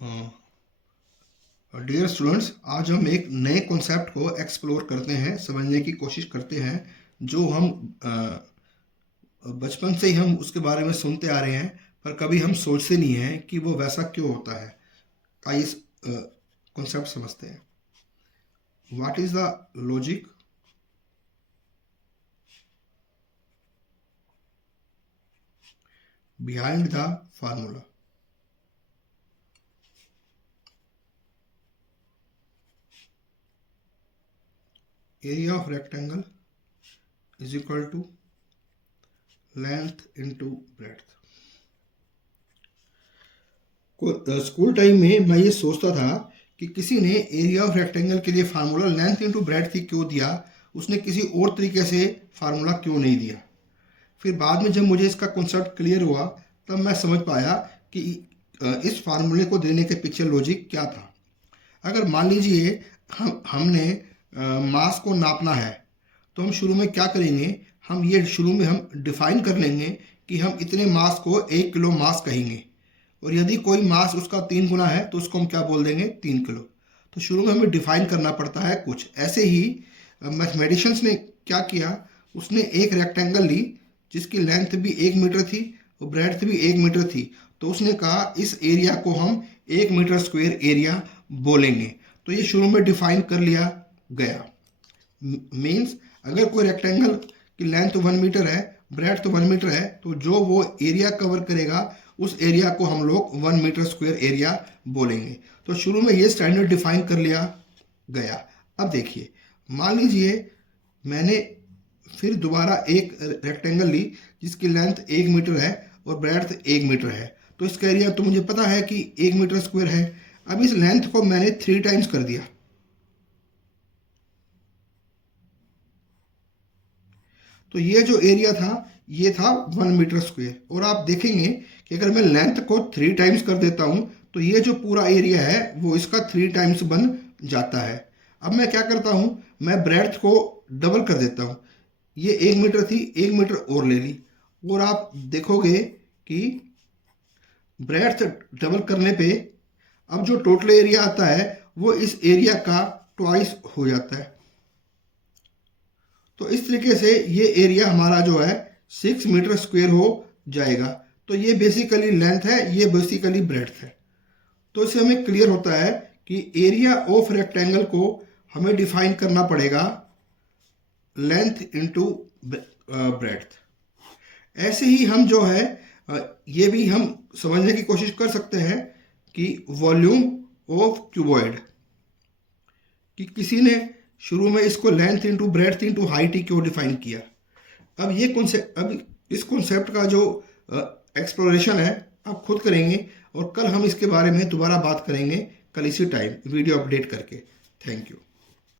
Dear students, आज हम एक नए कॉन्सेप्ट को एक्सप्लोर करते हैं, समझने की कोशिश करते हैं, जो हम बचपन से ही हम उसके बारे में सुनते आ रहे हैं, पर कभी हम सोचते नहीं हैं कि वो वैसा क्यों होता है। आइए इस कॉन्सेप्ट समझते हैं। What is the logic behind the formula? area of rectangle is equal to length into breadth। School time में मैं ये सोचता था कि किसी ने एरिया ऑफ रेक्टेंगल के लिए फार्मूला लेंथ इंटू ब्रेड्थ ही क्यों दिया, उसने किसी और तरीके से फार्मूला क्यों नहीं दिया। फिर बाद में जब मुझे इसका कॉन्सेप्ट क्लियर हुआ तब मैं समझ पाया कि इस फार्मूले को देने के पीछे लॉजिक क्या था। अगर मान लीजिए हमने मास को नापना है, तो हम शुरू में क्या करेंगे, शुरू में हम डिफाइन कर लेंगे कि हम इतने मास को 1 किलो मास कहेंगे, और यदि कोई मास उसका 3 गुना है तो उसको हम क्या बोल देंगे, 3 किलो। तो शुरू में हमें डिफाइन करना पड़ता है कुछ। ऐसे ही मैथमेटिशियंस ने क्या किया, उसने एक रेक्टेंगल ली जिसकी लेंथ भी 1 मीटर थी और ब्रेड्थ भी 1 मीटर थी। तो उसने कहा इस एरिया को हम 1 मीटर स्क्वायर एरिया बोलेंगे। तो ये शुरू में डिफाइन कर लिया गया। मीन्स अगर कोई रेक्टेंगल की लेंथ 1 मीटर है, ब्रेड्थ 1 मीटर है, तो जो वो एरिया कवर करेगा उस एरिया को हम लोग 1 मीटर स्क्वायर एरिया बोलेंगे। तो शुरू में ये स्टैंडर्ड डिफाइन कर लिया गया। अब देखिए, मान लीजिए मैंने फिर दोबारा एक रेक्टेंगल ली जिसकी लेंथ 1 मीटर है और ब्रेड्थ 1 मीटर है। तो इसका एरिया तो मुझे पता है कि 1 मीटर स्क्वायर है। अब इस लेंथ को मैंने 3 टाइम्स कर दिया, तो ये जो एरिया था ये था 1 मीटर स्क्वायर। और आप देखेंगे कि अगर मैं लेंथ को 3 टाइम्स कर देता हूं तो ये जो पूरा एरिया है वो इसका 3 टाइम्स बन जाता है। अब मैं क्या करता हूं, मैं ब्रेड्थ को डबल कर देता हूं। ये 1 मीटर थी, 1 मीटर और ले ली, और आप देखोगे कि ब्रेड्थ डबल करने पे अब जो टोटल एरिया आता है वो इस एरिया का ट्वाइस हो जाता है। तो इस तरीके से ये एरिया हमारा जो है 6 मीटर स्क्वायर हो जाएगा। तो ये बेसिकली लेंथ है, ये बेसिकली ब्रेड्थ है। तो इससे हमें क्लियर होता है कि एरिया ऑफ रेक्टेंगल को हमें डिफाइन करना पड़ेगा लेंथ इनटू ब्रेड्थ। ऐसे ही हम जो है ये भी हम समझने की कोशिश कर सकते हैं कि वॉल्यूम ऑफ क्यूबॉइड, कि किसी ने शुरू में इसको length into breadth into height ही क्यों डिफाइन किया। अब इस कॉन्सेप्ट का जो एक्सप्लोरेशन है आप खुद करेंगे, और कल हम इसके बारे में दोबारा बात करेंगे, कल इसी टाइम वीडियो अपडेट करके। Thank you.